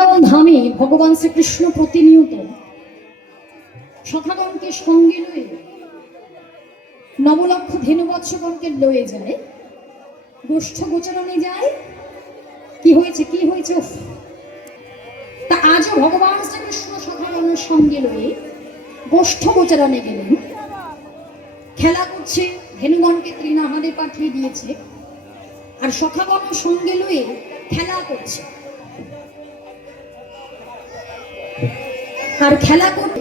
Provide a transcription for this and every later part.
বৃন্দাবন ধামে ভগবান শ্রীকৃষ্ণ প্রতিনিয়ত সখাগণকে সঙ্গে লয়ে নবলক্ষ ধেনুবৎসগণকে লয়ে যায়, গোষ্ঠ গোচরণে যায়। কি হয়েছে তা আজও ভগবান শ্রীকৃষ্ণ সখাগণের সঙ্গে লয়ে গোষ্ঠ গোচরণে গেলেন। খেলা করছে, ধেনুগণকে তৃণাহারে পাঠিয়ে দিয়েছে, আর সখাগণের সঙ্গে লয়ে খেলা করছে। আর খেলা করতে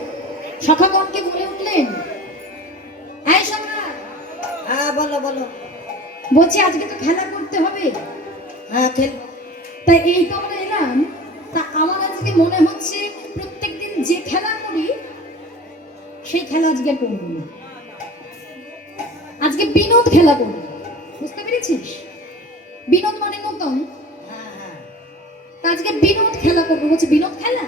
সখাগণকে বলে উঠলেন, এই সখা, হ্যাঁ বলো বলো। বলছি আজকে তো খেলা করতে হবে। হ্যাঁ খেল। তাই এই তো আমরা এলাম। তা আমার আজকে মনে হচ্ছে প্রত্যেকদিন যে খেলা করি সেই খেলা আজকে করব না, আজকে বিনোদ খেলা করব। বুঝতে পেরেছিস? বিনোদ মানে নতুন। হ্যাঁ হ্যাঁ, তা আজকে বিনোদ খেলা করবো। বলছে বিনোদ খেলা?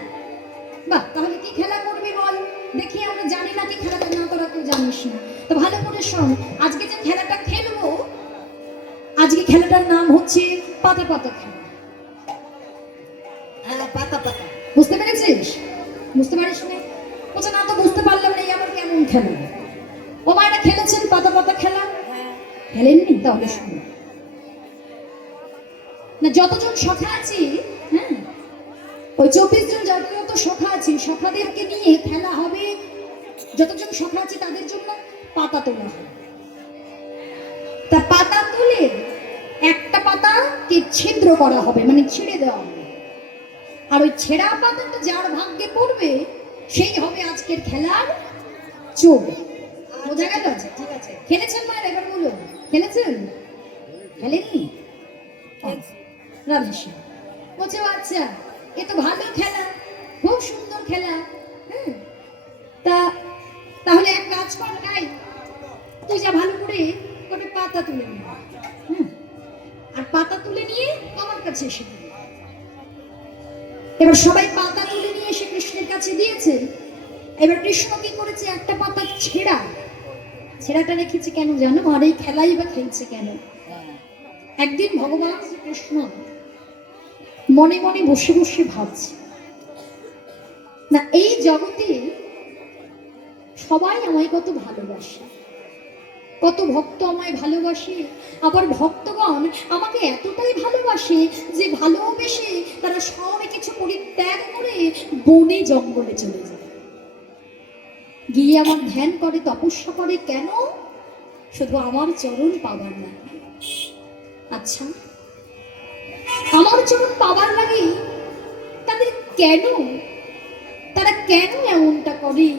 বাহ, তাহলে কি খেলা করবি বল দেখি। আমরা জানি না কি খেলাটা, না তোরা কেউ জানিস না। তো ভালো করে শোন, আজকে যে খেলাটা খেলবো, আজকে খেলাটার নাম হচ্ছে পাতা পাতা খেলা। হ্যাঁ পাতা পাতা। বুঝতে পেরেছিস? বুঝতে পারিস না? বলছে না তো বুঝতে পারলাম না, এই আবার কেমন খেলা? ও মায়েরা খেলেছেন পাতা পাতা খেলা? খেলেননি? তাহলে শুনুন না, যতজন সখা আছি, হ্যাঁ ওই 24 জন যত সখা আছি, সখাদেরকে নিয়ে খেলা হবে। যতজন সখা আছে তাদের জন্য পাতা তোলা হবে। তা পাতা তুলে একটা পাতাকে ছিদ্র করা হবে, মানে ছিঁড়ে দেওয়া হবে। আর ওই ছেঁড়া পাতাটা যার ভাগ্যে পড়বে সেই হবে আজকের খেলার চোর। বোঝা গেল? ঠিক আছে। খেলেছেন মায়ের? এবার বলুন, খেলেছেন? খেলেননি? রাধেশ্যাম বলছে আচ্ছা, এ তো ভালো খেলা, খুব সুন্দর খেলা। হ্যাঁ, তাহলে এক কাজ কর, নাই তুই যা ভালো করে কটা পাতা তুলে নে। আর পাতা তুলে নিয়ে আমার কাছে এসে দিবি। এবার সবাই পাতা তুলে নিয়ে এসে কৃষ্ণের কাছে দিয়েছে। এবার কৃষ্ণ কি করেছে? একটা পাতা ছেঁড়াটা রেখেছে কেন জানো? আর এই খেলাই বা খেলছে কেন? একদিন ভগবান শ্রীকৃষ্ণ মনে মনে বসে বসে ভাবছে, না এই জগতে সবাই আমায় কত ভালোবাসে, কত ভক্ত আমায় ভালোবাসে। আবার ভক্তগণ আমাকে এতটাই ভালোবাসে যে ভালোবেসে তারা সবে কিছু পরিত্যাগ করে বনে জঙ্গলে চলে যায়, গিয়ে আমার ধ্যান করে, তপস্যা করে। কেন? শুধু আমার চরণ পাবার লাগে। আচ্ছা, আমার চরণ পাবার লাগে তাদের কেন, তারা কেন এমনটা করে?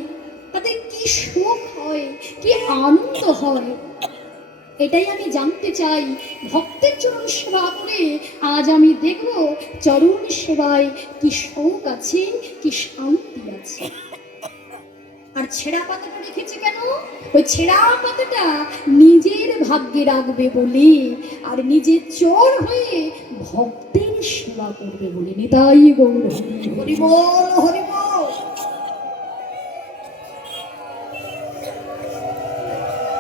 তাদের কি সুখ হয়, কি আনন্দ হয়, এটাই আমি জানতে চাই। ভক্তের চরণ সেবা করে আজ আমি দেখব চরণ সেবায় কি সুখ আছে, কি শান্তি আছে। আর ছেঁড়া পাতাটা রেখেছে কেন? ওই ছেঁড়া পাতাটা নিজের ভাগ্যে রাখবে বলে, আর নিজে চোর হয়ে ভক্তের সেবা করবে বলে। নিতাই গৌর হরি বল, হরি বল।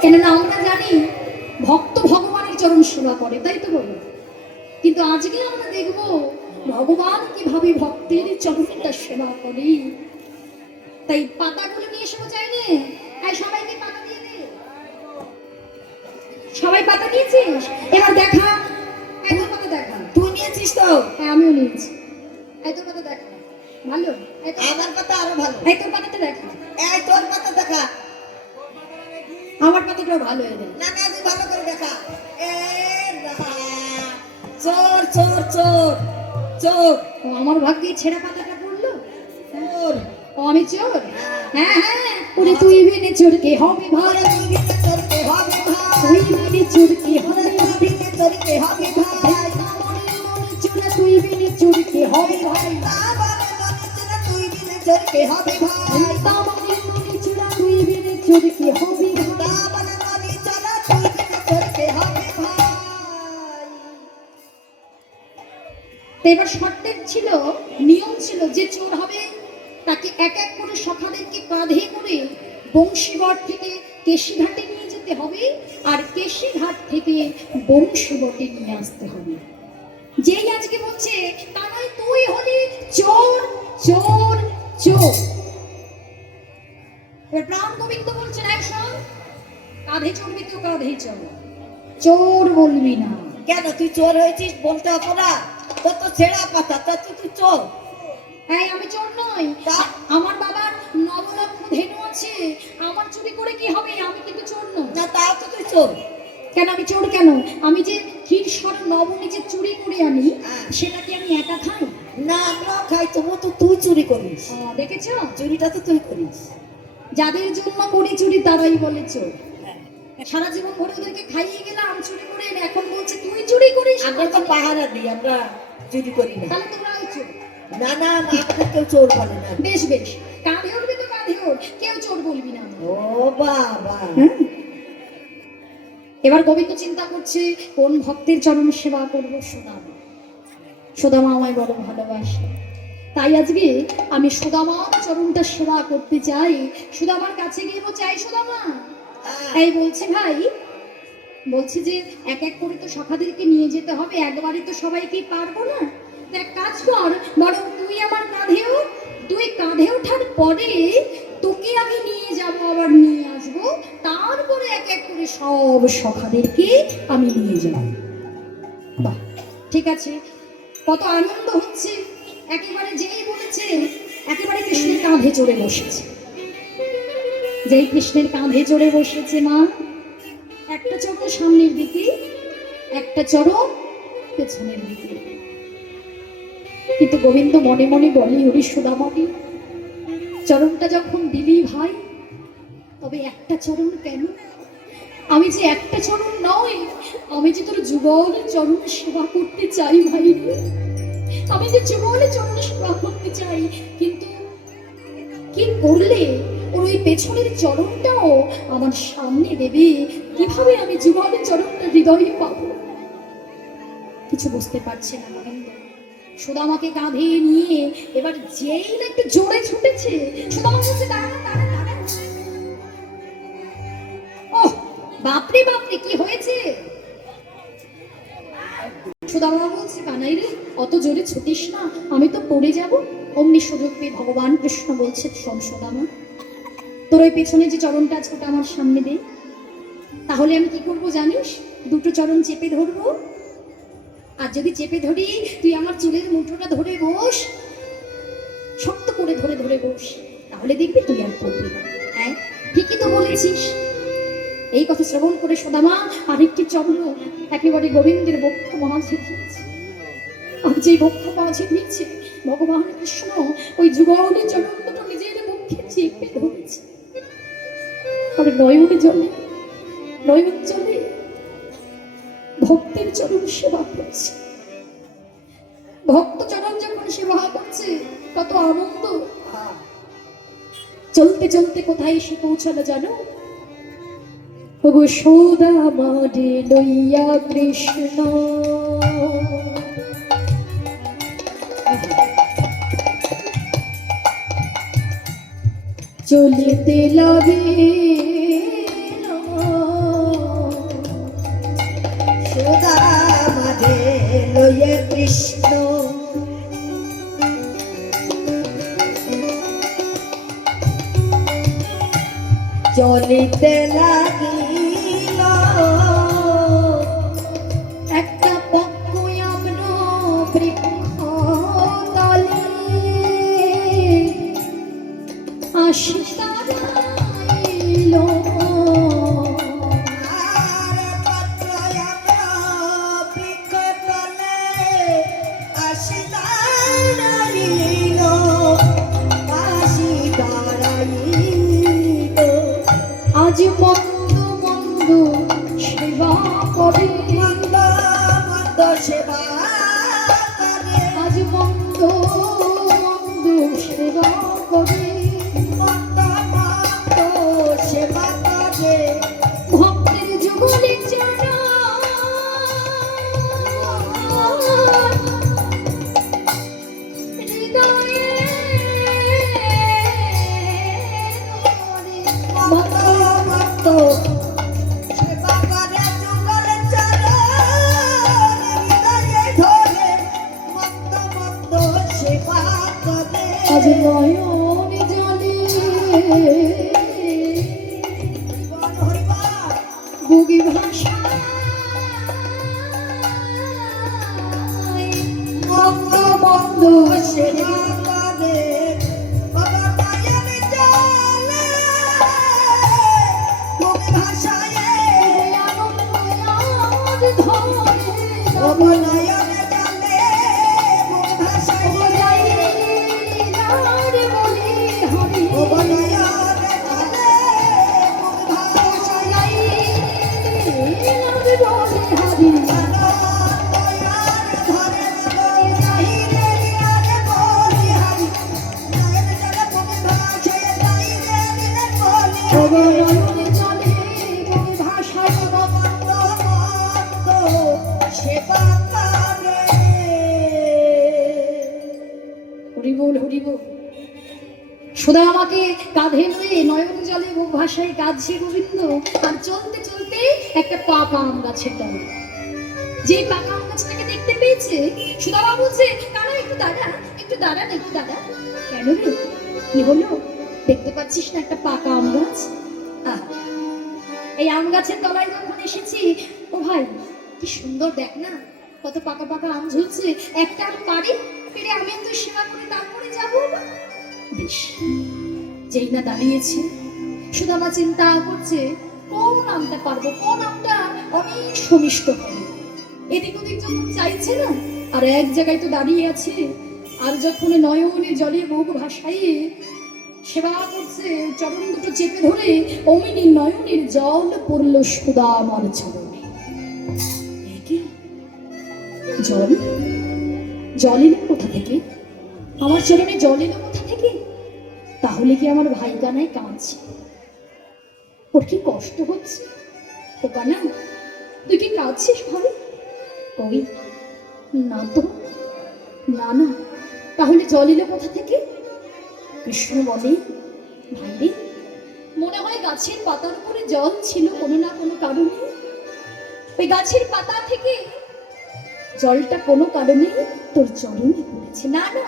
কেননা আমরা জানি ভক্ত ভগবানের চরণ সেবা করে, তাই তো বলো? কিন্তু আজকে আমরা দেখব ভগবান কিভাবে ভক্তের চরণটা সেবা করে। তাই পাতাগুলো নিয়ে এসে চাইনি, আর সবাইকে পাতা দিয়ে দে। সবাই পাতা নিয়েছিস? এবার দেখা, এত পাতা দেখা। তুই নিয়েছিস তো? হ্যাঁ আমিও নিয়েছি। এত পাতা দেখা ভালো। আমার পাতা আরো ভালো। এই তোর পাতাটা দেখা। এই তোর পাতা দেখা। আমার পাতাটাও ভালো হয়ে যায়। না না, তুই ভালো করে দেখা। এ চোর চোর চোর চোর। ও আমার ভাগ্যে ছেঁড়া পাতাটা পড়লো। চোর। ও আমি চোর? হ্যাঁ হ্যাঁ, ওরে তুই বিনে চোর কে হবে ভাই, তুই বিনে চোর কে হবে ভাই, তুই বিনে চোর কে হবে, তুই বিনে চোর কে হবে ভাই, তুই বিনে চোর কে হবে ভাই, তুই বিনে চোর কে হবে ভাই, তামানের ননি চূড়া তুই বিনে চোর কে হবে ভাই, তামানের ননি চূড়া তুই বিনে চোর কে হবে ভাই। এবার শর্তের ছিল, নিয়ম ছিল, যে চোর হবে তাকে এক এক করে সখাদেরকে কাঁধে করে বংশীবট থেকে কেশিঘাটে নিয়ে যেতে হবে, আর কেশিঘাট থেকে বংশীবটে নিয়ে আসতে হবে। যেই আজকে বলছে তা নয় তুই হলি চোর, চোর চোর। এবার প্রাণ গোবিন্দ বলছেন, এই শোন, কাঁধে চড়বি তো কাঁধেই চল, চোর বলবি না। কেন তুই চোর হয়েছিস বলতে হতো না? তোর তো ছেঁড়া পাতা, তা তুই চোর। এই আমি চোর নই, তা- আমার বাবার 9 লক্ষ ধেনু আছে, আমার চুরি করে কি হবে? আমি কিন্তু চোর নই। না তাও তো তুই চোর। কেন আমি চোর কেন? আমি যে ক্ষীরসর নবনী যে চুরি করে আনি, হ্যাঁ। সেটা কি আমি একা খাই? না আমরাও খাই, তবু তো তুই চুরি করিস। দেখেছো, চুরিটা তো তুই করিস। যাদের জন্য করি চুরি তারাই বলে চোর। সারা জীবন ভরে ওদেরকে খাইয়ে গেলাম চুরি করে, এখন বলছে তুই চুরি করিস। আমরা তো পাহারা দিই, আমরা চুরি করি না। তাহলে তোমরাও চোর। না না আমাদের কেউ চোর বলে না। বেশ বেশ, কাঁধে উঠবি তো কাঁধে ওঠ, কেউ চোর বলবি না। ও বাবা, হ্যাঁ? এবার গোবিন্দ চিন্তা করছে কোন ভক্তের চরণ সেবা করবো। সুদামা, সুদামা আমায় বড় ভালোবাসে, তাই আজকে আমি সুদামার চরণটা সেবা করতে চাই। সুদামার কাছে গিয়ে বলছে, এই সুদামা, এই বলছি ভাই, বলছি যে এক এক করে তো সখাদেরকে নিয়ে যেতে হবে, একবারে তো সবাইকে পারবো না। তো এক কাজ কর, বরং তুই আমার কাঁধে ওঠ, তুই কাঁধে ওঠার পরে তোকে আমি নিয়ে যাব, আবার নিয়ে আসবো, তারপরে এক এক করে সব সখাদেরকে আমি নিয়ে যাব। বাহ, ঠিক আছে, কত আনন্দ হচ্ছে। একেবারে যেই বলেছে, একেবারে কৃষ্ণের কাঁধে চড়ে বসেছে। যেই কৃষ্ণের কাঁধে চড়ে বসেছে মা, একটা চরণ সামনের দিকে, একটা চরণ পেছনের দিকে। কিন্তু গোবিন্দ মনে মনে বলে, ওরে সুদামণি, চরণটা যখন দিলি ভাই, তবে একটা চরণ কেন? আমি যে একটা চরণ নয়, আমি যে তোর যুগল চরণ সেবা করতে চাই ভাই রে। আমি যে যুগলে চরণ সেবা করতে চাই, কিন্তু কি করলে ওর ওই পেছনের চরণটাও আমার সামনে দেবে? কিভাবে আমি যুগলে চরণটা হৃদয়ে পাবো? কিছু বুঝতে পারছে না গোবিন্দ। সুদামাকে কাঁধে নিয়ে এবার যেই না একটু জোরে ছুটেছে, সুদামা বলছে, দাঁড়া দাঁড়া দাঁড়া। ওহ বাপরে বাপরে, কি হয়েছে? সুদামা বলছে, কানাই রে, অত জোরে ছুটিস না, আমি তো পড়ে যাব। অমনি সুযোগ পেয়ে ভগবান কৃষ্ণ বলছে, শোন সুদামা, তোর ওই পেছনে যে চরণটা আছে ওটা আমার সামনে দে। তাহলে আমি কি করবো জানিস? দুটো চরণ চেপে ধরবো, আর যদি চেপে ধরি তুই আমার চুলের মুঠোটা ধরে বস, শক্ত করে ধরে ধরে বস, তাহলে দেখবি তুই আর পড়বি না। হ্যাঁ ঠিকই তো বলেছিস। এই কথা শ্রবণ করে সুদামা আরেকটি চরণ একেবারে গোবিন্দের বক্ষ মাঝে দিয়েছে। আর যেই বক্ষ মাঝে দিয়েছে, ভগবান কৃষ্ণ ওই যুগলের চরণ দুটো নিজের বক্ষে চেপে ধরেছে। আর নয়নে জলে, নয়ন জলে ভক্তের চরণ সেবা করছে। ভক্ত চরণ যখন সেবা করছে, কত আনন্দ। চলতে চলতে কোথায় এসে পৌঁছালো জানো? ওগো সুদামা রে লইয়া কৃষ্ণ, চলিতে লাগে সুদামা রে লইয়া কৃষ্ণ, চলিতে লাগিল একটা পক্ষ আম্র বৃক্ষ তলে, আসি তারাইল। আর পত্র আমরা বৃক্ষ তলে আসি দাঁড়াইল, আসি দাঁড়াইল। আজ মন্দ মন্দ সেবা করে, মন্দ মন্দ সেবা করে, আজ মন্দ মন্দ সেবা করে, মন্দ মন্দ আজ নয়নে জলে বুকে ভাষা মন্দ মন্দ সেবা করে বাবা মায়ের চলে ভূমি ভাষায় অবনয়ন চলে ভূমি ভাষায় অবনয়ন চলে ভূমি ভাষায় অবনয়নে চলে বুকে ভাষায় হরিবোল হরিবোল। সুধা আমাকে কাঁধে লয়ে নয়ন জলে বুক ভাষায় কাঁদছে গোবিন্দ। আর চলতে চলতে একটা পাকা আম গাছের ডাল, যে পাকা আম গাছটাকে দেখতে পেয়েছে, সুধাবা বলছে কারো একটু দাঁড়া, একটু দাঁড়া না, একটু দাঁড়া। কেন রে, কি হলো? দেখতে পাচ্ছিস না একটা পাকা আম গাছ? এই আম গাছের তলায় যখন এসেছি, ও ভাই কি সুন্দর, দেখ না কত পাকা পাকা আম ঝুলছে। একটা আম পারি, পেরে আমি তো সেবা করে তারপরে যাবো। বেশ, যেই না দাঁড়িয়েছে, শুধু আমার চিন্তা করছে কোন আমটা পারবো, কোন আমটা অনেক সমিষ্ট হবে। এদিক ওদিক যখন চাইছে না, আর এক জায়গায় তো দাঁড়িয়ে আছে। আর যখন নয়নে জলে বুক ভাসাইয়ে সেবা করছে, চরণ দুটো চেপে ধরে অমিনী নয়নের জল পড়ল সুধা আমার চরণে। জল জল এলো কোথা থেকে? আমার চরণে জল এলো কোথা থেকে? তাহলে কি আমার ভাই কানায় কাঁদছে? ওর কি কষ্ট হচ্ছে? ও কানা, তুই কি কাঁদছিস ভাই? কবি না তো, না না, তাহলে জল এলো কোথা থেকে? কৃষ্ণ বলে, ভাই মনে হয় গাছের পাতার উপরে জল ছিল কোনো না কোনো কারণে। ওই গাছের পাতা থেকে জলটা কোনো কারণে তোর চরণে পড়েছে। না না,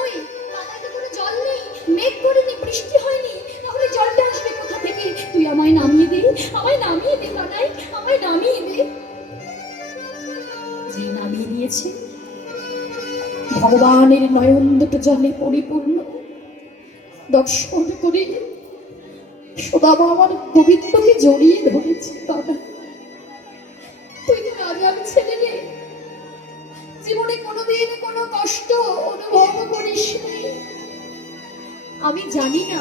ওই পাতাতে কোনো জল নেই, মেঘ করেনি, বৃষ্টি হয়নি, তাহলে জলটা আসবে কোথা থেকে? তুই আমায় নামিয়ে দে, আমায় নামিয়ে দে কানাই, আমায় নামিয়ে দে। যে নামিয়ে দিয়েছে, ভগবানের নয়ন দুটো জলে পরিপূর্ণ। দর্শন করে সুদামা আমার গোবিন্দকে জড়িয়ে ধরেছে। বাবা, তুই তো রাজার ছেলে রে, জীবনে কোনোদিন কোনো কষ্ট অনুভব করিসনি। আমি জানি না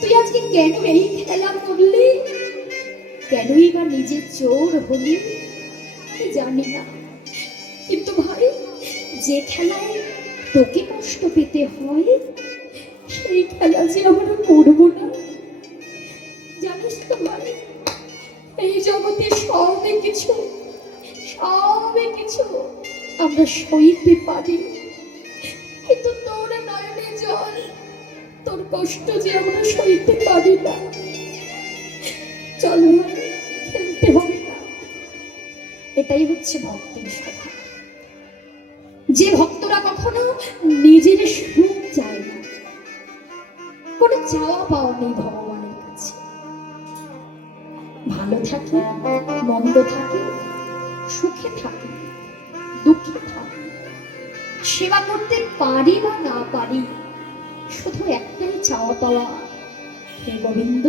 তুই আজকে কেন এই খেলা করলি, কেনই বা নিজের চোর হলি, আমি জানি না। কিন্তু ভাই, যে খেলায় তোকে কষ্ট পেতে হয়, সেই খেলা যে আমরা করবো না। জানিস তো ভাই, এই জগতে সবে কিছু আমরা সইতে পারি, কিন্তু তোর নয়নে জল, তোর কষ্ট যে আমরা সইতে পারি না। চল ভাই, খেলতে হবে না। এটাই হচ্ছে ভক্তের স্বভাব। যে ভক্তরা কখনো নিজের সুখ চায় না, কোনো চাওয়া পাওয়া নেই ভগবানের কাছে, ভালো থাকে, মন্দ থাকে, সুখে থাকে, দুঃখে থাকে, সেবা করতে পারি বা না পারি, শুধু একটাই চাওয়া পাওয়া, হে গোবিন্দ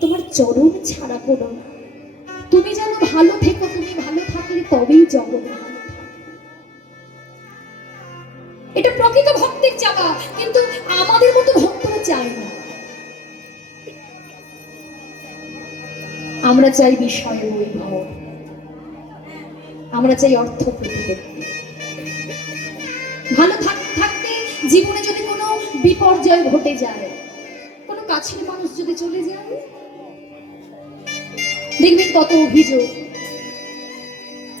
তোমার চরণ ছাড়া করো না। তুমি যেন ভালো থেকো, তুমি ভালো থাকলে তবেই জগৎ ভালো থাকে। এটা প্রকৃত ভক্তের চাওয়া, কিন্তু আমাদের মতো ভক্তরা চায় না। আমরা চাই বিষয় বৈভব, আমরা চাই অর্থ প্রতিপত্তি। ভালো থাকতে জীবনে যদি কোনো বিপর্যয় ঘটে যায়, কোনো কাছের মানুষ যদি চলে যায়, দেখবেন কত অভিযোগ।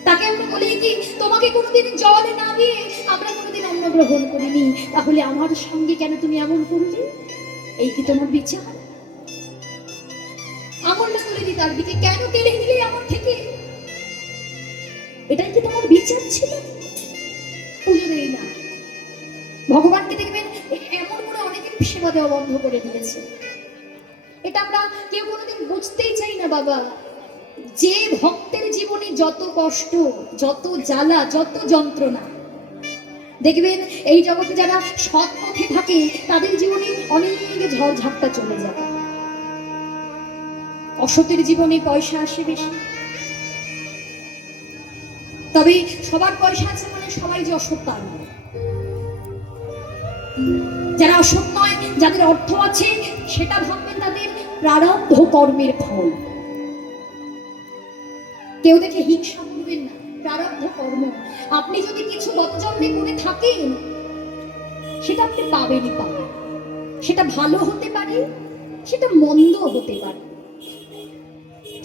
তাকে আমরা বলি কি, তোমাকে কোনোদিন জল না দিয়ে আমরা কোনোদিন অন্ন গ্রহণ করিনি, তাহলে আমার সঙ্গে কেন তুমি এমন করলে? এই কি তোমার বিচার? আঙুলটা তুলে দি তার দিকে, কেন কেড়ে নিলে আমার থেকে? এটাই কি তোমার বিচার ছিল? পুজো দেই না, ভগবানকে দেখবেন এমন করে অনেকে সেবা দেওয়া বন্ধ করে দিয়েছে। এটা আমরা কেউ কোনোদিন বুঝতেই চাই না বাবা। যে ভক্তের জীবনে যত কষ্ট, যত জ্বালা, যত যন্ত্রণা, দেখবেন এই জগতে যারা সৎ পথে থাকে তাদের জীবনে অনেক ঝড় ঝাপটা চলে যায়। অসতের জীবনে পয়সা আসে বেশি, তবে সবার পয়সা আছে মানে সবাই যে অসৎ তা নয়। যারা অসৎ নয়, যাদের অর্থ আছে, সেটা ভাববেন তাদের প্রারব্ধ কর্মের ফল। কেউ দেখে হিংসা করবেন না, প্রারব্ধ কর্ম। আপনি যদি কিছু বৎজন্মে করে থাকেন, সেটা আপনি পাবেনই পাবেন। সেটা ভালো হতে পারে, সেটা মন্দ হতে পারে।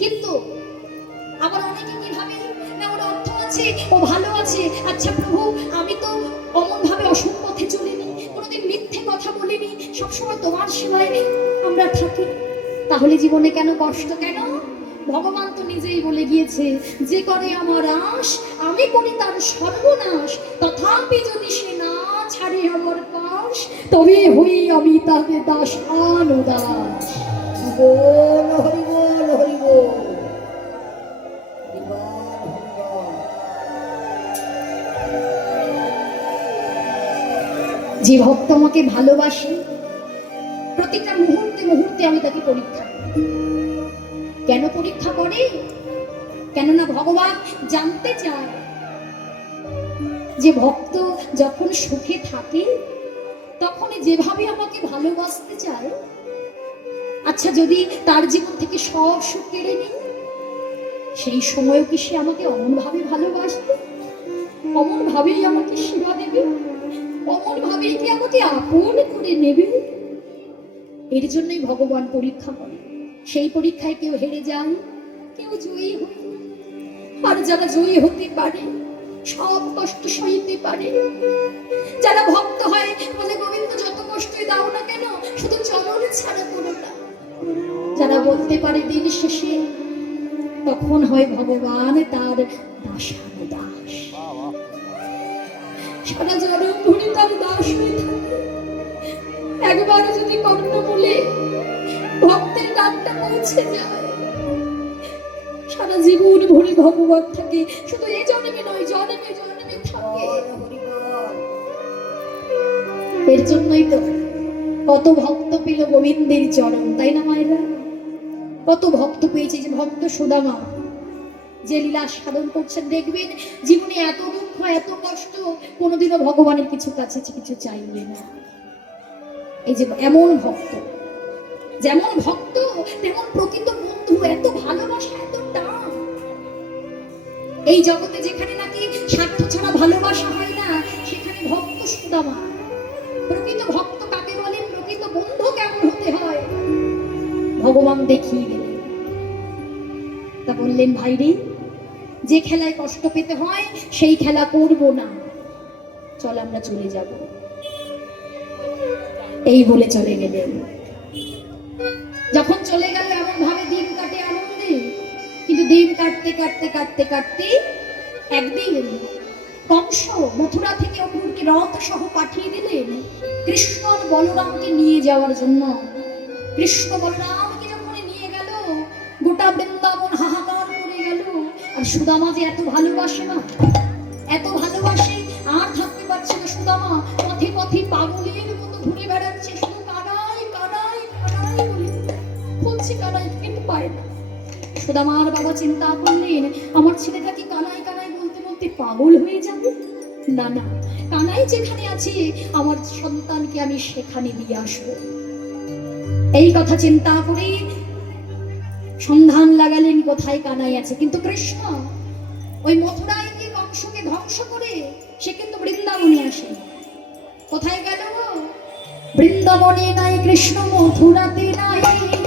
কিন্তু আবার অনেকে কি ভাবে, না ওর অর্থ আছে, ও ভালো আছে, আচ্ছা প্রভু আমি তো অমন ভাবে অসৎ পথে চলিনি, কোনোদিন মিথ্যে কথা বলিনি, সবসময় তোমার সেবায় আমরা থাকি, তাহলে জীবনে কেন কষ্ট? কেন? ভগবান তো নিজেই বলে গিয়েছে, যে করে আমার আশ আমি করি তার সর্বনাশ, তথাপি যদি সে না ছাড়ে আমার পাশ, তবে হই আমি তাকে দাস আনুদাস। বল হরি বল, হরি বল, হরি বল, হরি বল। যে ভক্ত আমাকে ভালোবাসে, প্রতিটা মুহূর্তে মুহূর্তে আমি তাকে পরীক্ষা করি। কেন পরীক্ষা করে? কেননা ভগবান জানতে চায় যে ভক্ত যখন সুখে থাকে তখন যেভাবে আমাকে ভালোবাসতে চায়, আচ্ছা যদি তার জীবন থেকে সব সুখ কেড়ে নিই, সেই সময়ও কি সে আমাকে অমন ভাবে ভালোবাসবে? অমন ভাবেই আমাকে সেবা দেবে? অমন ভাবেই কি আমাকে আপন করে নেবে? এর জন্যই ভগবান পরীক্ষা করে। সেই পরীক্ষায় কেউ হেরে যায়, কেউ জয়ী হয়। আর যারা জয়ী হতে পারে, সব কষ্ট সইতে পারে, যারা ভক্ত হয়, বলে গোবিন্দ যত কষ্টই দাও না কেন, শুধু চরণ ছাড়া করো না, যারা বলতে পারে দিন শেষে, তখন হয় ভগবান তার দাসানুদাস। সারা জনম ধরে তার দাস হয়ে থাকে। একবার যদি কর্ণমূলে ভক্তের নামটা পৌঁছে যায়, সারা জীবন ভরে ভগবান থাকে, শুধু এই জন্মে নয়, জন্মে জন্মে থাকে। এর জন্যই তো কত ভক্ত পেল গোবিন্দের চরণ, তাই না মায়েরা? কত ভক্ত পেয়েছে। যে ভক্ত সুদামা যে লীলা সাধন করছেন, দেখবেন জীবনে এত দুঃখ, এত কষ্ট, কোনোদিনও ভগবানের কিছু কাছে কিছু চাইবে না। এই যে এমন ভক্ত, যেমন ভক্ত তেমন প্রকৃত বন্ধু, এত ভালোবাসা, এত টান। এই জগতে যেখানে নাকি স্বার্থ ছাড়া ভালোবাসা হয় না, সেখানে ভক্ত সুদামা। প্রকৃত ভক্ত কাকে বলে, প্রকৃত বন্ধু কেমন হতে হয় ভগবান দেখিয়ে গেলেন। তা বললেন, ভাইরে যে খেলায় কষ্ট পেতে হয় সেই খেলা করব না, চল আমরা চলে যাব। এই বলে চলে গেলেন। যখন চলে গেল এমন ভাবে দিন কাটে আনন্দে, কিন্তু দিন কাটতে কাটতে কাটতে কাটতে একদিন কংস মথুরা থেকে অক্রূরকে রথ সহ পাঠিয়ে দিলেন কৃষ্ণ আর বলরামকে নিয়ে যাওয়ার জন্য। কৃষ্ণ বলরামকে যখন নিয়ে গেল, গোটা বৃন্দাবন হাহাকার করে গেল। আর সুদামা যে এত ভালোবাসে না, এত ভালোবাসে, আর থাকতে পারছে না সুদামা। পথে পথে পাগলের মতো ঘুরে বেড়াচ্ছে, শুধু কানাই কানাই কানাই বলে খুঁজছে, কানাই কিন্তু পায় না। সুদামার বাবা চিন্তা করলেন, আমার ছেলেটা কি কানাই কানাই বলতে বলতে পাগল হয়ে যাবে? না না, কানাই যেখানে আছে আমার সন্তানকে আমি সেখানে দিয়ে আসবো। এই কথা চিন্তা করে সন্ধান লাগালেন কোথায় কানাই আছে। কিন্তু কৃষ্ণ ওই মথুরায় গিয়ে কংসকে ধ্বংস করে সে কিন্তু বৃন্দাবনে আসে। কোথায় গেল? বৃন্দাবনে নাই কৃষ্ণ, মথুরাতে নাই।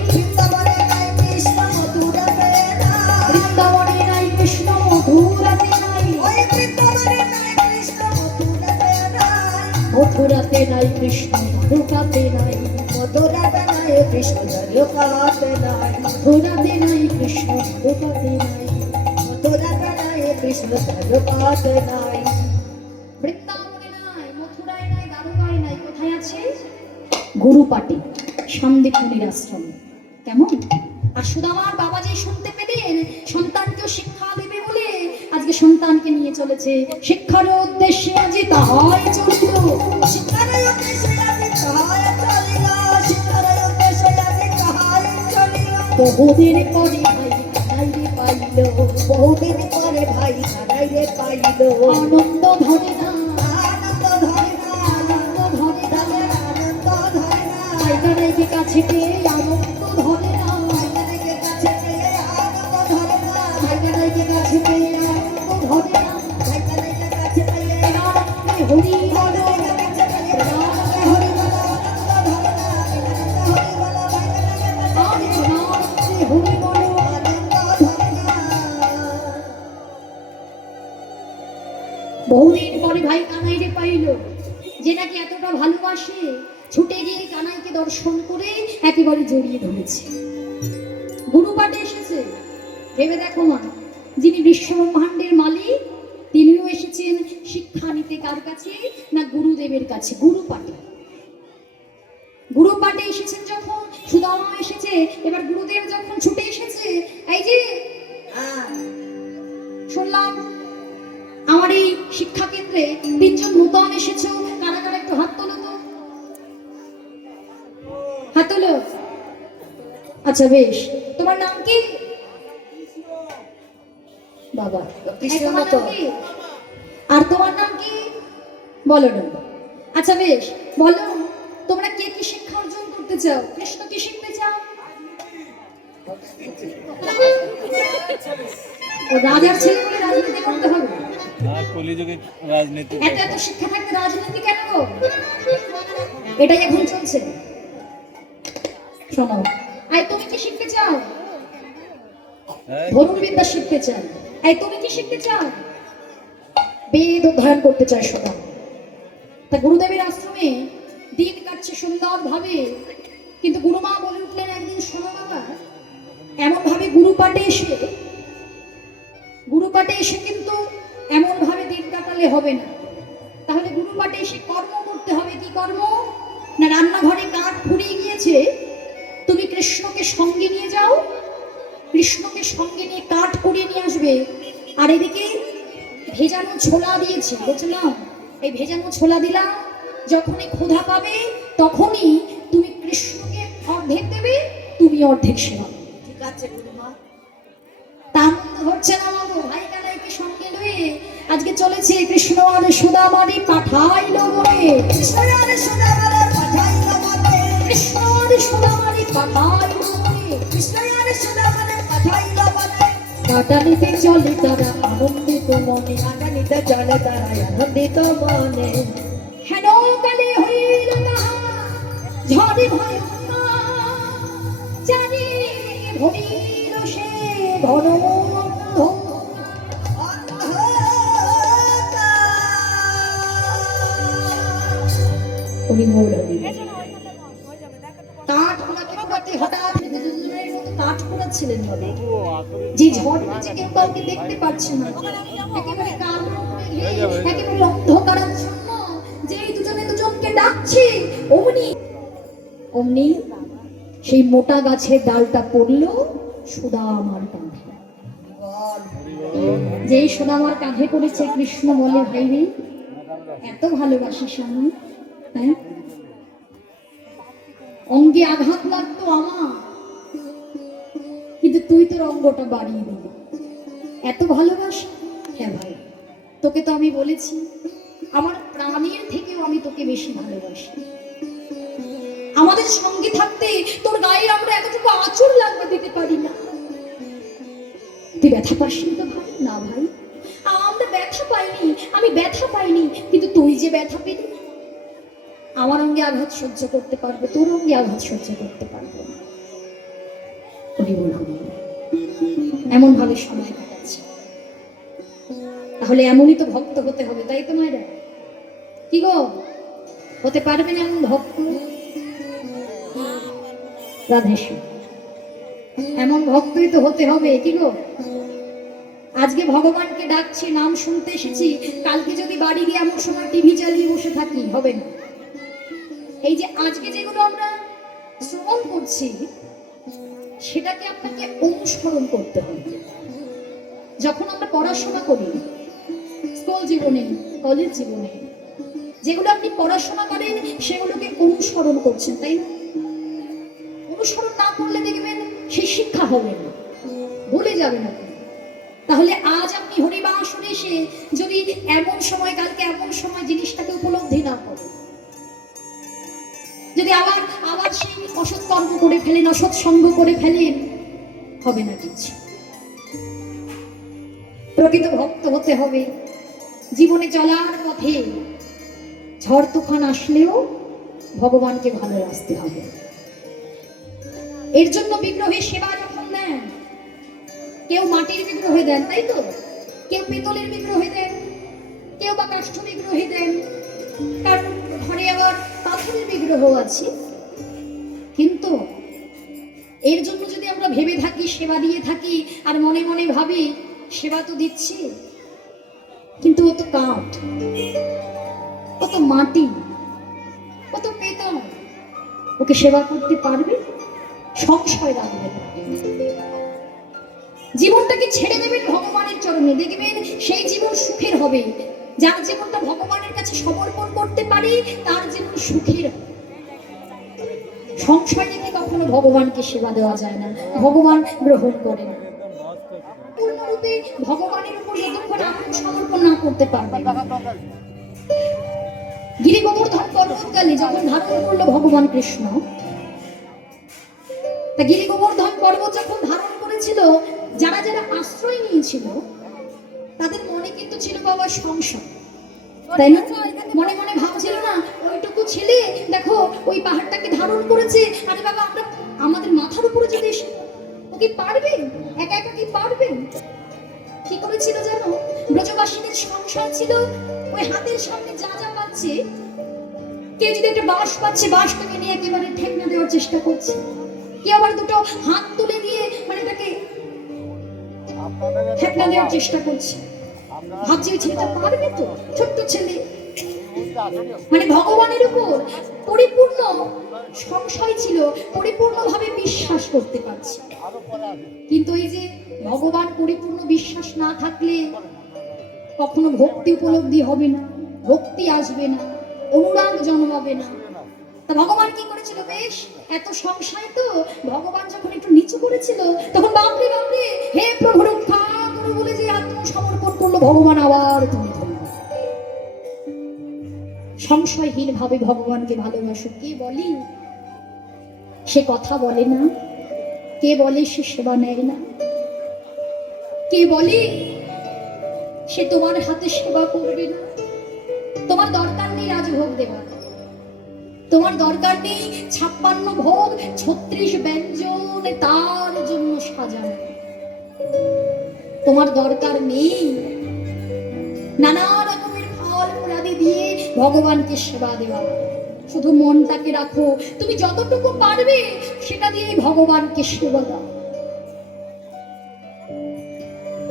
বৃন্দাবনে নাই কৃষ্ণ, মথুরাতে নাই। বৃন্দাবনে নাই কৃষ্ণ, মথুরাতে নাই। ওই বৃন্দাবনে নাই কৃষ্ণ, মথুরাতে নাই। মথুরাতে নাই কৃষ্ণ, দ্বারকাতে নাই। মথুরাতে নাই কৃষ্ণ, দ্বারকাতে নাই। মথুরাতে নাই কৃষ্ণ, দ্বারকাতে নাই। মথুরাতে নাই কৃষ্ণ, দ্বারকাতে নাই। বৃন্দাবনে নাই, মথুরাতে বাঁকুড়ায় নাই, দারোগায় নাই, কোথায় আছে? গুরুপাটে, সন্দীপ মুনির আশ্রমে। কেমন? আর সুদামার বাবা যে শুনতে পেলেন সন্তানকেও শিক্ষা দেবে বলে আজকে সন্তানকে নিয়ে চলেছে। শিক্ষার উদ্দেশ্যে আজি তাহাই চলিল, শিক্ষার উদ্দেশ্যে আজি তাহাই চলিল, শিক্ষার উদ্দেশ্যে আজি তাহাই চলিল। বহুদিন পরে ভাই কানাইরে পাইল, বহুদিন পরে ভাই কানাইরে পাইল। আনন্দ ধরে না, আনন্দ ধরে না, আনন্দ ধরে না, আনন্দ ধরে না। ভাই কানাইকে কাছে পেয়ে আনন্দ ধরে না, ভাইকানাইকে কাছে পেয়ে আনন্দ ধরে না, ভাই কানাইকে কাছে পেয়ে আনন্দ ধরে না। ভাইকানাইকে কাছে পেয়ে আনন্দে হরি বল, ভাইকানাইকে কাছে পেয়ে আনন্দে হরি বল, আনন্দ ধরে না, আনন্দ হরি বল, ভাইকানাইকে কাছে আনন্দে হরি বল। আনন্দ ধরে না। বহুদিন পরে ভাই কানাইরে পাইল, যে নাকি এতটা ভালোবাসে, ছুটে গিয়ে কানাইকে দর্শন করে একেবারে জড়িয়ে ধরেছে। গুরুপাঠে এসেছে, ভেবে দেখো মা, যিনি বিশ্ব ব্রহ্মাণ্ডের মালিক তিনিও এসেছেন শিক্ষা নিতে। কার কাছে? না গুরুদেবের কাছে। গুরুপাঠে, গুরুপাঠে এসেছেন যখন, সুদামা এসেছে, এবার গুরুদেব যখন ছুটে এসেছে, এই যে শুনলাম আমার এই শিক্ষা কেন্দ্রে 3 জন নূতন এসেছো, কারা কারা একটু হাত তোলো তো, হাত তোলো। আচ্ছা বেশ, তোমার নাম কি? বাবা, এই তোমার নাম কি? আর তোমার নাম কি? বলো না। আচ্ছা বেশ, বলো তোমরা কে কি শিক্ষা অর্জন করতে চাও? কৃষ্ণ কি শিখতে চাও? ও রাজার ছেলে বলে রাজনীতি করতে হবে? কলিযুগে রাজনীতি এত এত শিক্ষা থাকতে রাজনীতি কেন গো? এটাই এখন চলছে। শোনো, আই তুমি কি শিখতে চাও? ধনুর বিদ্যা শিখতে চাও? এই তুমি কি শিখতে চাও? বেদ অধ্যয়ন করতে চাই সদা। তা গুরুদেবের আশ্রমে দিন কাটছে সুন্দর ভাবে, কিন্তু গুরুমা বলে উঠলেন একদিন, শোনো বাবা, এমন ভাবে গুরুপাঠে এসে কিন্তু এমন ভাবে দিন কাটালে হবে না। তাহলে গুরুপাঠে এসে কর্ম করতে হবে। কি কর্ম? না রান্নাঘরে কাঠ ফুরিয়ে গিয়েছে, তুমি কৃষ্ণকে সঙ্গে নিয়ে যাও, কৃষ্ণকে সঙ্গে নিয়ে কাঠ কুড়িয়ে নিয়ে আসবে। আর এদিকে ভেজানো ছোলা দিয়েছে, বুঝলাম, এই ভেজানো ছোলা দিলাম, যখনই ক্ষুধা পাবে তখনই তুমি কৃষ্ণকে অর্ধেক দেবে, তুমি অর্ধেক সেবা। ঠিক আছে গুরুমা। তার মধ্যে হচ্ছে না বাবু, ভাই কানাইকে সঙ্গে লয়ে আজকে চলেছে কৃষ্ণ আর সুদামারি পাঠাইল বনে, কৃষ্ণ আর সুদামারে পাঠাইল বনে, কৃষ্ণ আর সুদামারি পাঠাইল বনে, কৃষ্ণ আর সুদামারে পাঠাইল বনে। কাটালিতে চলে তারা আনন্দিত মনে, কাটালিতে চলে তারা আনন্দিত মনে। হেন কালে হইল তাহা ঝড়ে ভয়ঙ্কর, চারি ভরিল সে ঘন কাঠ পোড়াতে পোড়াতে হঠাৎ দুজনের মতো কাঠ পোড়াচ্ছিলেন বলে, যে ঝড় হচ্ছে কেউ কাউকে দেখতে পাচ্ছে না, একেবারে কালো হয়ে একেবারে অন্ধকারাচ্ছন্ন, যে এই দুজনকে ডাকছে, অমনি সেই মোটা গাছের ডালটা পড়লো সুদামার কাঁধে। যেই সুদামার কাঁধে পড়েছে, কৃষ্ণ বলে, ভাই রে, এত ভালোবাসিস আমি, হ্যাঁ? অঙ্গে আঘাত লাগতো আমার, কিন্তু তুই তোর অঙ্গটা বাড়িয়ে দিলি, এত ভালোবাসি। হ্যাঁ ভাই, তোকে তো আমি বলেছি আমার প্রাণের থেকেও আমি তোকে বেশি ভালোবাসি। আমাদের সঙ্গে থাকতে তোর গায়ে আমরা এতটুকু আঁচড় লাগবে দিতে পারি না। তুই ব্যথা পাসনি তো ভাই? না ভাই, আমরা ব্যথা পাইনি, আমি ব্যথা পাইনি, কিন্তু তুই যে ব্যথা পেলি, আমার অঙ্গে আঘাত সহ্য করতে পারবে, তোর অঙ্গে আঘাত সহ্য করতে পারবে না। এমন ভাবে সময় কাটাচ্ছে। তাহলে এমনই তো ভক্ত হতে হবে, তাই তো মায়েরা? কি গো, হতে পারবেন এমন ভক্ত? রাধেশ্যাম, এমন ভক্তই তো হতে হবে। কি গো, আজকে ভগবানকে ডাকছে, নাম শুনতে এসেছি, কালকে যদি বাড়ি গিয়ে এমন সময় টিভি চালিয়ে বসে থাকি, হবে না। এই যে আজকে যেগুলো আমরা শ্রবণ করছি, সেটাকে আপনাকে অনুসরণ করতে হবে। যখন আমরা পড়াশোনা করি, স্কুল জীবনে, কলেজ জীবনে, যেগুলো আপনি পড়াশোনা করেন সেগুলোকে অনুসরণ করছেন, তাই না? অনুসরণ না করলে দেখবেন সেই শিক্ষা হবে না, ভুলে যাবেন আপনি। তাহলে আজ আপনি হরিবাসনে এসে যদি এমন সময়, কালকে এমন সময় জিনিসটাকে উপলব্ধি না করেন, যদি আবার আবার সেই অসৎ কর্ম করে ফেলেন, অসৎ সঙ্গ করে ফেলেন, হবে না কিছু। প্রকৃত ভক্ত হতে হবে। জীবনে চলার পথে ঝড় তুফান আসলেও ভগবানকে ভালোবাসতে হবে। এর জন্য বিগ্রহের সেবা যখন দেন, কেউ মাটির বিগ্রহে দেন, তাই তো, কেউ পিতলের বিগ্রহে দেন, কেউ বা কাষ্ঠ বিগ্রহে দেন, কারণ ঘরে আবার পাথরের বিগ্রহ আছে। কিন্তু এর জন্য যদি আমরা ভেবে থাকি, সেবা দিয়ে থাকি, আর মনে মনে ভাবি সেবা তো দিচ্ছি, কিন্তু ও তো কাঠ, ও তো মাটি, ও তো পেতল, ওকে সেবা করতে পারবে? সংশয় রাখবে না। জীবনটাকে ছেড়ে দেবেন ভগবানের চরণে, দেখবেন সেই জীবন সুখের হবে। যার জীবনটা ভগবানের কাছে সমর্পণ করতে পারে তার জীবন সুখের হবে। সংশয় রেখে কখনো ভগবানকে সেবা দেওয়া যায় না, ভগবান গ্রহণ করে না। পূর্ণরূপে ভগবানের উপর যতক্ষণ আত্মসমর্পণ না করতে পারবে। গিরি গোবর্ধন পর্বতকালে যখন ধারণ করলো ভগবান কৃষ্ণ, তা গিরি গোবর্ধন পর্বত যখন ধারণ করেছিল, যারা যারা আশ্রয় নিয়েছিল তাদের মনে কিন্তু ছিল বাবা সংশয়, তাই না? মনে মনে ভাবছিল না, ওইটুকু ছেলে দেখো ওই পাহাড়টাকে ধারণ করেছে, আরে বাবা আমরা আমাদের মাথার উপরে যদি এসে, ও কি পারবে? একা একা কি পারবে? কি করেছিল জানো? ব্রজবাসীদের সংশয় ছিল ওই হাতের সামনে যা যা পাচ্ছে, কেউ যদি একটা বাঁশ পাচ্ছে, বাঁশটাকে নিয়ে একেবারে ঠেকনা দেওয়ার চেষ্টা করছে, কেউ আবার দুটো হাত তুলে দিয়ে মানে এটাকে ঠেকনা দেওয়ার চেষ্টা করছে। ভাবছি ওই ছেলেটা পারবে তো, ছোট্ট ছেলে। মানে ভগবানের উপর পরিপূর্ণ সংশয় ছিল, পরিপূর্ণভাবে বিশ্বাস করতে পারছে। কিন্তু এই যে ভগবান পরিপূর্ণ বিশ্বাস না থাকলে কখনো ভক্তি উপলব্ধি হবে না, ভক্তি আসবে না, অনুরাগ জন্মাবে না। তা ভগবান কি করেছিল? বেশ এত সংশয় তো ভগবান যখন একটু নিচু করেছিল, তখন বাপরে বাপরে হে প্রভু রক্ষা করো বলে যে আত্মসমর্পণ করলো ভগবান, আবার তুমি ধরল। সংশয়হীন ভাবে ভগবানকে ভালোবাসো। কে বলি সে কথা বলে না, কে বলে সে সেবা নেয় না, কে বলে সে তোমার হাতে সেবা করবে না। তোমার দরকার নেই রাজভোগ দেওয়ার, তোমার দরকার নেই 56 ভোগ 36 ব্যঞ্জন তার জন্য সাজানো, তোমার দরকার নেই নানা রকমের ফল ফলাদি দিয়ে ভগবানকে সেবা দেওয়া। শুধু মনটাকে রাখো, তুমি যতটুকু পারবে সেটা দিয়ে ভগবানকে সেবা দাও।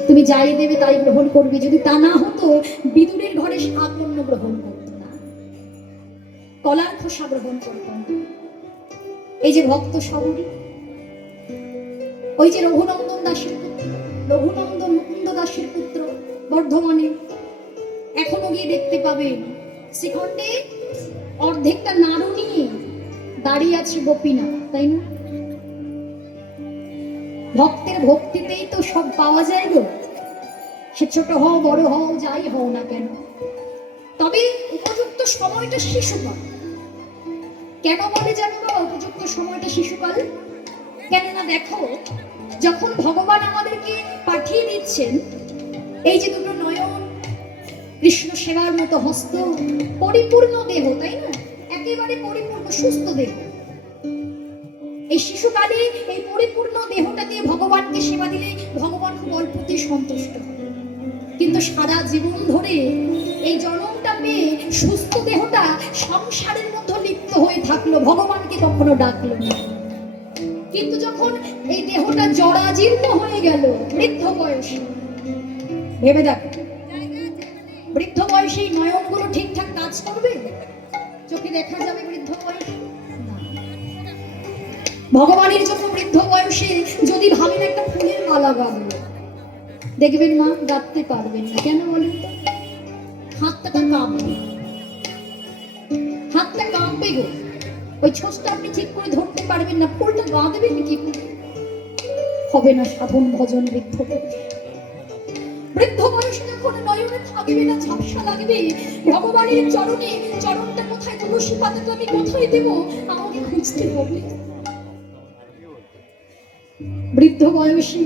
তুমি যাই দেবে তাই গ্রহণ করবে। যদি তা না হতো, বিদুরের ঘরে শাকন্য গ্রহণ করতো না, কলার খোসা গ্রহণ করতো না। এই যে ভক্ত সবরী, ওই যে রঘুনন্দন দাসের পুত্র, রঘুনন্দন মুকুন্দ দাসের পুত্র বর্ধমানে, এখনো গিয়ে দেখতে পাবেন শ্রীখণ্ডে অর্ধেকটা নাড়ু নিয়ে দাঁড়িয়ে আছে গোপীনাথ, তাই না? ভক্তের ভক্তিতেই তো সব পাওয়া যায় গো, সে ছোট হও বড় হও যাই হও না কেন। তবে উপযুক্ত সময়টা শিশুকাল। কেন বলে জানো না উপযুক্ত সময়টা শিশুকাল? কেননা দেখো, যখন ভগবান আমাদেরকে পাঠিয়ে দিচ্ছেন এই যে দুটো নয়ন, কৃষ্ণ সেবার মতো হস্ত, পরিপূর্ণ দেহ, তাই না? একেবারে পরিপূর্ণ সুস্থ দেহ। এই শিশুকালে এই পরিপূর্ণ দেহটা দিয়ে ভগবানকে সেবা দিলে ভগবান খুব অল্পতেই সন্তুষ্ট। কিন্তু সারা জীবন ধরে এই জনমটা পেয়ে সুস্থ দেহটা সংসারের মধ্যে লিপ্ত হয়ে থাকলো, ভগবানকে কখনো ডাকলো না। কিন্তু যখন এই দেহটা জরাজীর্ণ হয়ে গেল বৃদ্ধ বয়সে, ভেবে দেখো বয়সে এই নয়নগুলো ঠিকঠাক কাজ করবে? চোখে দেখা যাবে বৃদ্ধ বয়সে? না। ভগবানের জন্য বৃদ্ধ বয়সে যদি ভাবেন একটা ফুলের মালা গাঁথবো, দেখবেন মা গাঁথতে পারবেন না। কেন বলেন তো? হাতটা কাঁপবে, হাতটা কাঁপবে গো। ওই ছোঁচটা আপনি ঠিক করে ধরতে পারবেন না, ফুলটা গাঁথবেন কি করে? হবে না সাধন ভজন বৃদ্ধ বয়স। বৃদ্ধ বয়সে যখন নয়নে থাকবে না, ঝাপসা লাগবে, ভগবানের চরণে, চরণটা কোথায়, তুলসী পাতাটা আমি কোথায় দেব, আমাকে খুঁজতে হবে। বৃদ্ধ বয়সে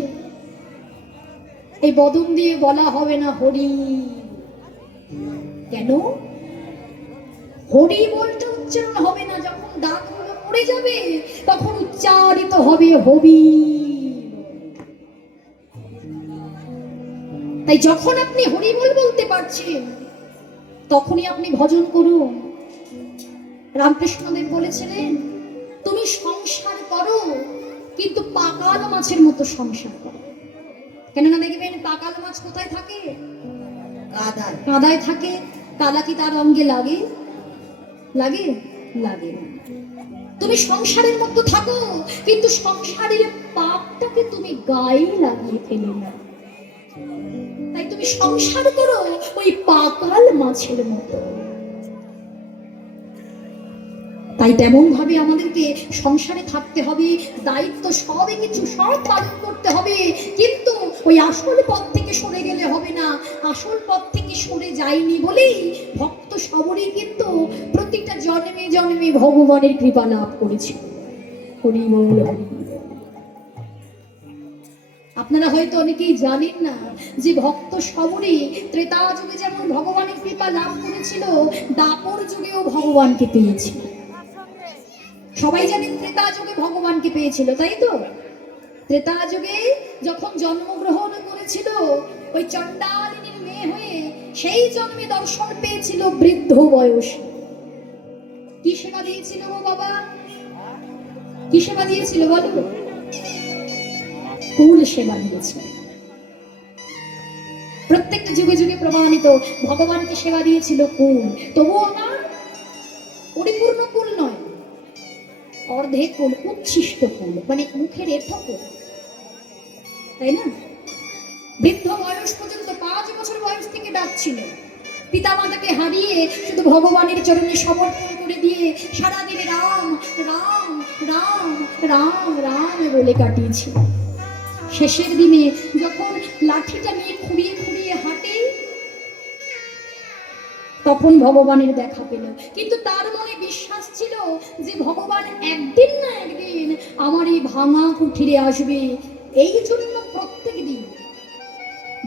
এই বদন দিয়ে বলা হবে না হরি। কেন? হরি বলতে উচ্চারণ হবে না, যখন দাঁতগুলো পড়ে যাবে তখন উচ্চারিত হবে হবি। তাই যখন আপনি হরি বল বলতে পারছেন তখনই আপনি ভজন করুন। রামকৃষ্ণদেব বলেছিলেন, তুমি সংসার করো কিন্তু পাকাল মাছের মতো সংসার করো। কেননা দেখবেন পাকাল মাছ কোথায় থাকে? কাদায়। কাদায় থাকে। কাদা কি তার অঙ্গে লাগে? লাগে? লাগে না। তুমি সংসারের মধ্যে থাকো কিন্তু সংসারের পাপটাকে তুমি গায়ে লাগিয়ে ফেলে না। তাই তুমি সংসার করো ওই পাকাল মাছের মতো। তাই তেমন ভাবে আমাদেরকে সংসারে থাকতে হবে, দায়িত্ব সবই কিছু সব পালন করতে হবে, কিন্তু ওই আসল পথ থেকে সরে গেলে হবে না। আসল পথ থেকে সরে যায়নি বলেই ভক্ত সবরই কিন্তু প্রতিটা জন্মে জন্মে ভগবানের কৃপা লাভ করেছিল। হরি বল, হরি বল। আপনারা হয়তো অনেকেই জানেন না যে ভক্ত সবরই ত্রেতা যুগে যেমন ভগবানের কৃপা লাভ করেছিল, দাপর যুগেও ভগবানকে পেয়েছিল। সবাই জানেন ত্রেতা যুগে ভগবানকে পেয়েছিল, তাই তো? ত্রেতা যুগে যখন জন্মগ্রহণ করেছিল ওই চণ্ডালিনীর মেয়ে হয়ে, সেই জন্মে দর্শন পেয়েছিল বৃদ্ধ বয়স। কি সেবা দিয়েছিল গো বাবা? কি সেবা দিয়েছিল বলো? কুল সেবা দিয়েছিল। প্রত্যেকটা যুগে যুগে প্রমাণিত ভগবানকে সেবা দিয়েছিল কুল। তবু আমার পরিপূর্ণ কুল নয়, অর্ধেক কুল, উচ্ছিষ্ট কুল, মানে মুখের এঠো কুল, তাই না? বৃদ্ধ বয়স পর্যন্ত 5 বছর বয়স থেকে ডাকছিল, পিতা মাতাকে হারিয়ে শুধু ভগবানের চরণে সমর্পণ করে দিয়ে সারাদিন রাম রাম রাম রাম রাম বলে কাটিয়েছিল। শেষের দিনে যখন লাঠিটা নিয়ে খুঁড়িয়ে খুঁড়িয়ে হাঁটে, তখন ভগবানের দেখা পেল। কিন্তু তার মনে বিশ্বাস ছিল যে ভগবান একদিন না একদিন আমার এই ভাঙা কুঠিরে আসবে। এই জন্য প্রত্যেক দিন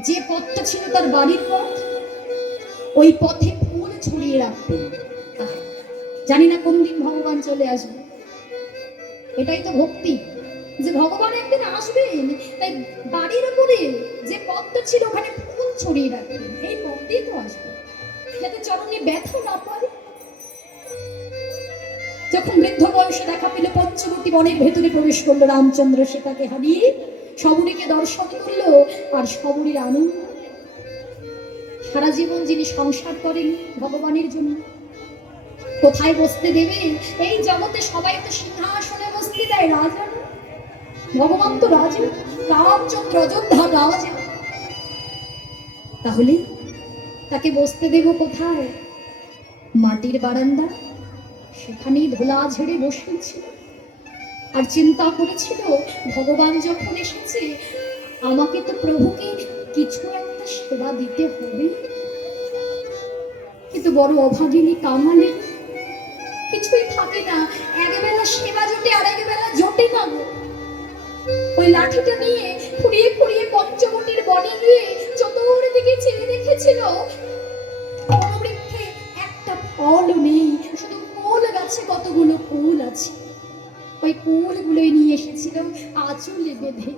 যে পথটা ছিল তার বাড়ির পথ, ওই পথে ফুল ছড়িয়ে রাখতেন। জানি না কোন দিন ভগবান চলে আসবে। এটাই তো ভক্তি, যে ভগবান একদিন আসবেন, তাই বাড়ির উপরে যে পথটা ছিল ওখানে ফুল ছড়িয়ে রাখতেন। এই পথেই তো আসবে, যাতে চরণে ব্যথা না পায়। যখন বৃদ্ধ বয়সে দেখা পেল, পঞ্চবটী বনের ভেতরে প্রবেশ করলো রামচন্দ্র, সীতাকে হারিয়ে সবরীকে দর্শন করলো। আর সবরীর আনন্দ, সারা জীবন যিনি সংসার করেন ভগবানের জন্য, কোথায় বসতে দেবে? এই জগতে সবাই তো সিংহাসনে বসতে দেয়, রাজা না। ভগবান তো রাজা, রামচন্দ্র অযোধ্যা রাজা। তাহলে তাকে বসতে দেব কোথায়? মাটির বারান্দা। সেখানেই ধোলা ঝেড়ে বসেছিল আর চিন্তা করেছিল, ভগবান যখন এসেছে আমাকে তো প্রভুকে কিছু একটা সেবা দিতে হবে। কিন্তু বড় অভাগিনী কাঙালি, কিছুই থাকে না। একবেলা সেবা জোটে, আরেক বেলা জোটে না। ওই লাঠিটা নিয়ে খুঁড়িয়ে খুঁড়িয়ে পঞ্চবটির বনে গিয়ে চতুর্দিকে চেয়ে দেখেছিল, কোন বৃক্ষে একটা ফল নেই, শুধু ফুল গাছে কতগুলো ফুল আছে। ওই ফুলগুলোই নিয়ে এসেছিল আঁচলে বেঁধে।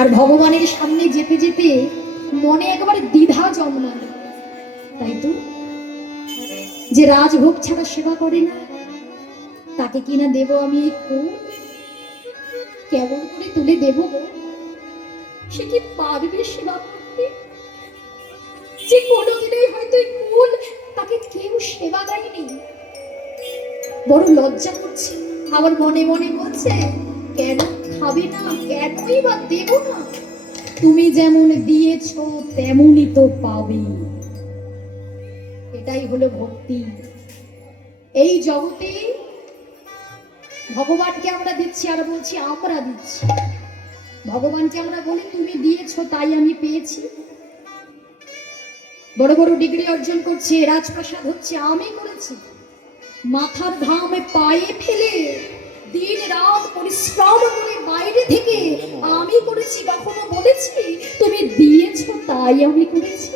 আর ভগবানের সামনে যেতে যেতে মনে একবার দ্বিধা জন্মালো, তাই তো? যে রাজভোগ ছাড়া সেবা করে না, তাকে কিনা দেব আমি এই ফুল? কেমন করে তুলে দেব? সে কি পারবে সেবা করতে? যে যে কোনোদিনই হয়তো এই কুল তাকে কেউ সেবা দেয়নি। বড় লজ্জা করছে, আবার মনে মনে বলছে কেন খাবে না, কেনই বা দেব না, তুমি যেমন দিয়েছো তেমনই তো পাবে। এটাই হলো ভক্তি। এই জগতে ভগবানকে আমরা দিচ্ছি, আর বলছি আমরা দিচ্ছি। ভগবানকে আমরা বলি তুমি দিয়েছো তাই আমি পেয়েছি। বড় বড় ডিগ্রি অর্জন করছে, রাজপ্রাসাদ হচ্ছে, আমি করেছি। মাথার ঘামে পায়ে ফেলে দিন রাত পরিশ্রম করে বাইরে থেকে আমি করেছি। কখনো বলেছি তুমি দিয়েছো তাই আমি করেছি?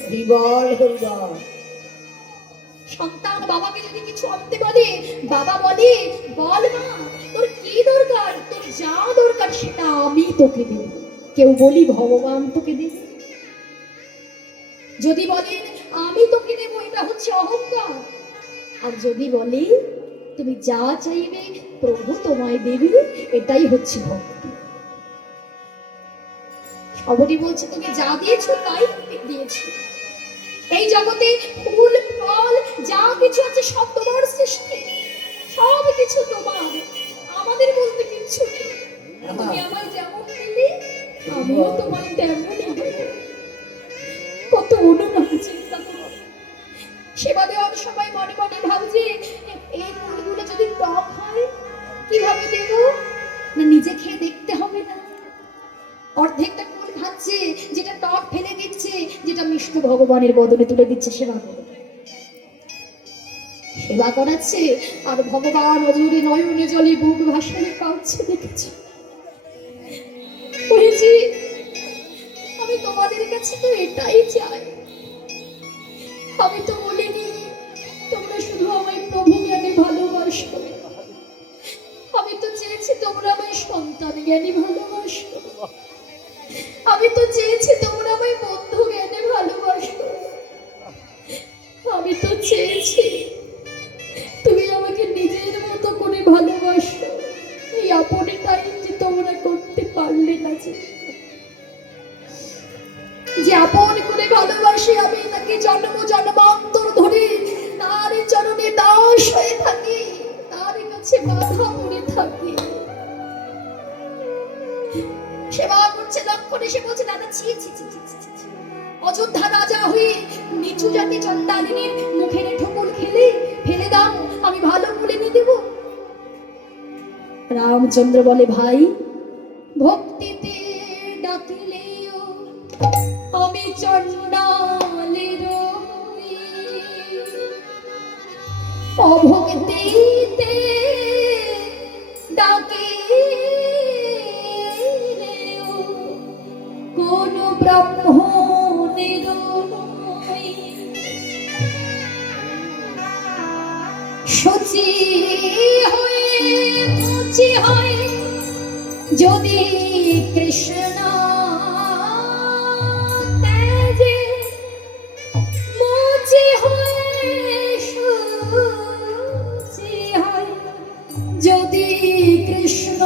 হরিবল হরিবল। সন্তান বাবাকে যদি কিছু আনতে বলে, বাবা বলে বল মা তোর কি দরকার, তোর যা দরকার সেটা আমি তোকে দেব। কেউ বলি ভগবান তোকে দেবে। যদি বলেন আমি তোকে দেবো, এটা হচ্ছে অহংকার। আর যদি বলে তুমি যা চাইবে প্রভু তোমায় দেবে, এটাই হচ্ছে ভক্তি। সবরই বলছে তুমি যা দিয়েছো তাই দিয়েছো। এই জগতে ফুল ফল যা কিছু আছে সব তোমার সৃষ্টি, সব কিছু তোমার, আমাদের বলতে কিচ্ছু নেই। তুমি আমায় যেমন দিলে আমিও তোমায় তেমনই দেব। কত অনুরোধ চিন্তা করো। সেবা দেওয়ার সময় মনে মনে ভাবছি এই ফুলগুলো যদি টক হয় কিভাবে দেব, না নিজে খেয়ে দেখতে হবে না? অর্ধেকটা ফুল খাচ্ছে, যেটা টক ফেলে দিচ্ছে, যেটা মিষ্টি ভগবানের বদলে তুলে দিচ্ছে সেবা করে। সেবা করাচ্ছে আর ভগবান অজরে নয়নে জলে বুক ভাসানে কাঁদছে, দেখেছি। বলেছি আমি তোমাদের কাছে তো এটাই চাই। আমি তো বলিনি তোমরা শুধু আমায় প্রভু জ্ঞানে ভালোবাসো, আমি তো চেয়েছি তোমরা আমায় সন্তান জ্ঞানী ভালোবাসো, আমি তো চেয়েছি তোমরা আমায় বন্ধু জ্ঞানে ভালোবাসো, আমি তো চেয়েছি তুমি আমাকে নিজের মতো করে ভালোবাসো। এই আপনটাই যে তোমরা করতে পারলে না, যে আপন করে ভালোবাসি আমি তাকে জন্ম জন্মান্তর ধরে তার চরণে দাস হয়ে থাকি, তার কাছে বাধা পড়ে থাকি। সেবা করছে লক্ষণ এসে বলছে দাদা ছি ছি ছি ছি ছি ছি। অযোধ্যা রাজা হয়ে নিচু জাতি চন্ডালিনীর মুখের ঠোকর খেলে ফেলে দাও, আমি ভালো করে নিয়ে দেব। রামচন্দ্র বলে ভাই ভক্তিতে ডাকিলেও আমি চন্ডালের অভক্তিতে ডাকিলেও কোন ব্রাহ্মণের সচি হয়ে মুচি হয় যদি কৃষ্ণ তেজে মুচি হয়ে সচি হয় যদি কৃষ্ণ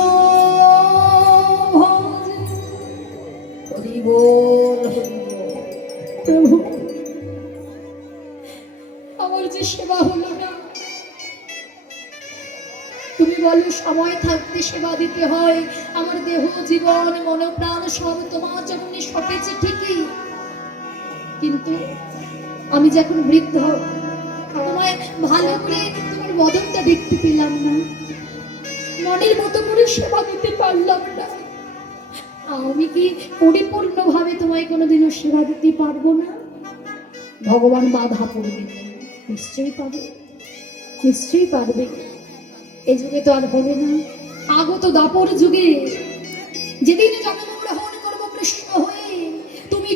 ভজে। হরিবল হরিবল। প্রভু আমার যে সেবা হলো না, তুমি বলো সময় থাকতে সেবা দিতে হয়। আমার দেহ জীবন মন প্রাণ সব তোমার চরণে সপেছে ঠিকই, কিন্তু আমি যখন বৃদ্ধ তোমায় ভালো করে তোমার বদনটা দেখতে পেলাম না, মনের মতো করে সেবা দিতে পারলাম না। আমি কি পরিপূর্ণভাবে তোমায় কোনোদিনও সেবা দিতে পারবো না? ভগবান বাধা পড়বে, নিশ্চয়ই পাবে, নিশ্চয়ই পারবে। এই যুগে তো আর হবে না, আগত দাপর যুগে যেদিন জন্মগ্রহণ করব কৃষ্ণ হয়ে, তুমি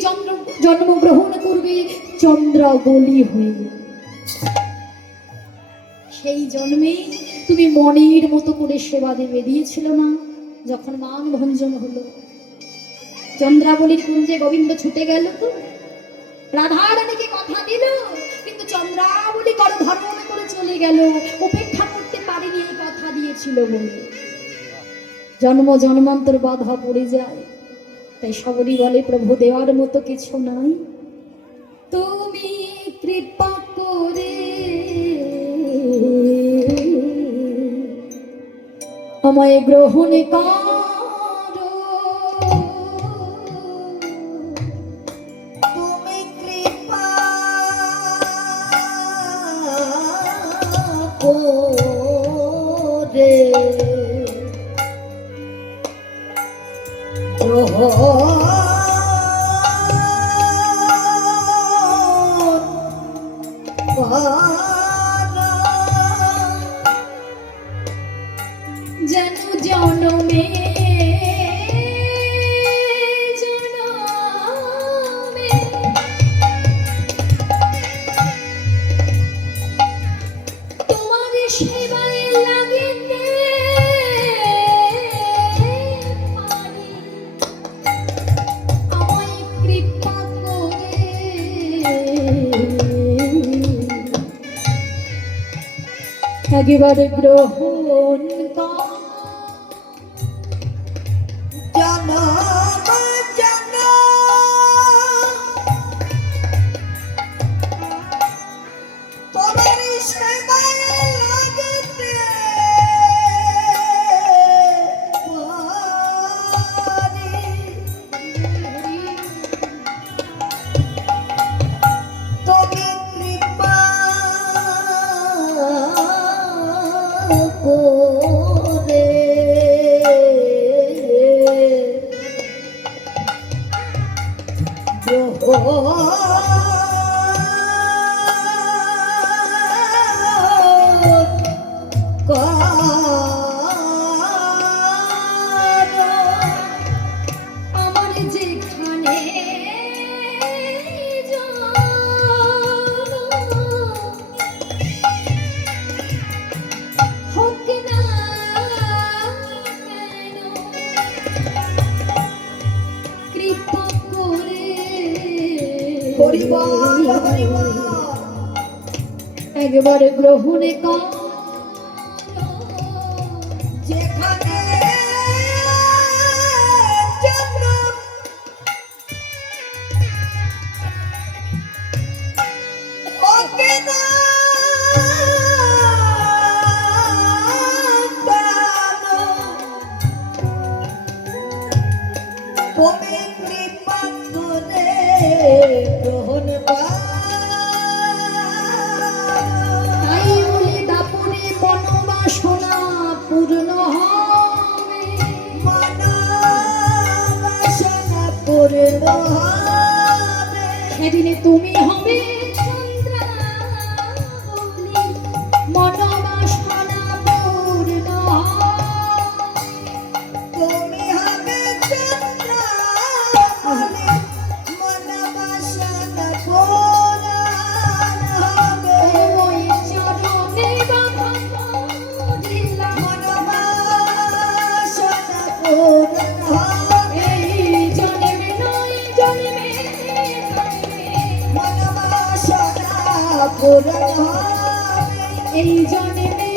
জন্মগ্রহণ করবে চন্দ্র বলি হয়ে। সেই জন্মে তুমি মনের মতো করে সেবা দেবে। দিয়েছিল না যখন মান ভঞ্জন হলো, চন্দ্রাবলীর কুঞ্জে গোবিন্দ ছুটে গেল, তো রাধারানীকে কথা দিল, কিন্তু চন্দ্রাবলী কর ধর্ম করে চলে গেল, উপেক্ষা করতে পারেনি এই কথা দিয়েছিল বলে। জন্ম জন্মান্তর বাধা পড়ে যায়। তাই সবরই বলে প্রভু দেওয়ার মতো কিছু নাই, তুমি কৃপা করে আমায় গ্রহণ করো, তুমি কৃপা করে যেন জনমে জনমে তোমার সেবায় লাগিতে পারি, আমায় কৃপা করে একেবারে গ্রহণ কর। জনম জনম তোমার সেবায় লাগিতে পারি, তুমি কৃপা করে আমার যেখানে হোক না কেন কৃপা করে হরিবল হরিবল একবার গ্রহণ কর। যেখানে জন্ম ওকে না পানো, তুমি কৃপা করে গ্রহণ করো। তাই বলে দাপনে মনোবাসনা পূর্ণ হবে, মনোবাসনা পূর্ণ হবে। সেদিনে তুমি হবে চন্দ্রাবলী, মনোবাসনা পূর্ণ হবে। তুমি হবে চন্দ্রাবলী, মনোবাসনা পূর্ণ হবে। ওই চরণে বাঁধা দিলাম, মনোবাসনা পূর্ণ হবে। এই জন্মে নয় জন্মে জন্মে, মনোবাসনা পূর্ণ হবে। এই জন্মে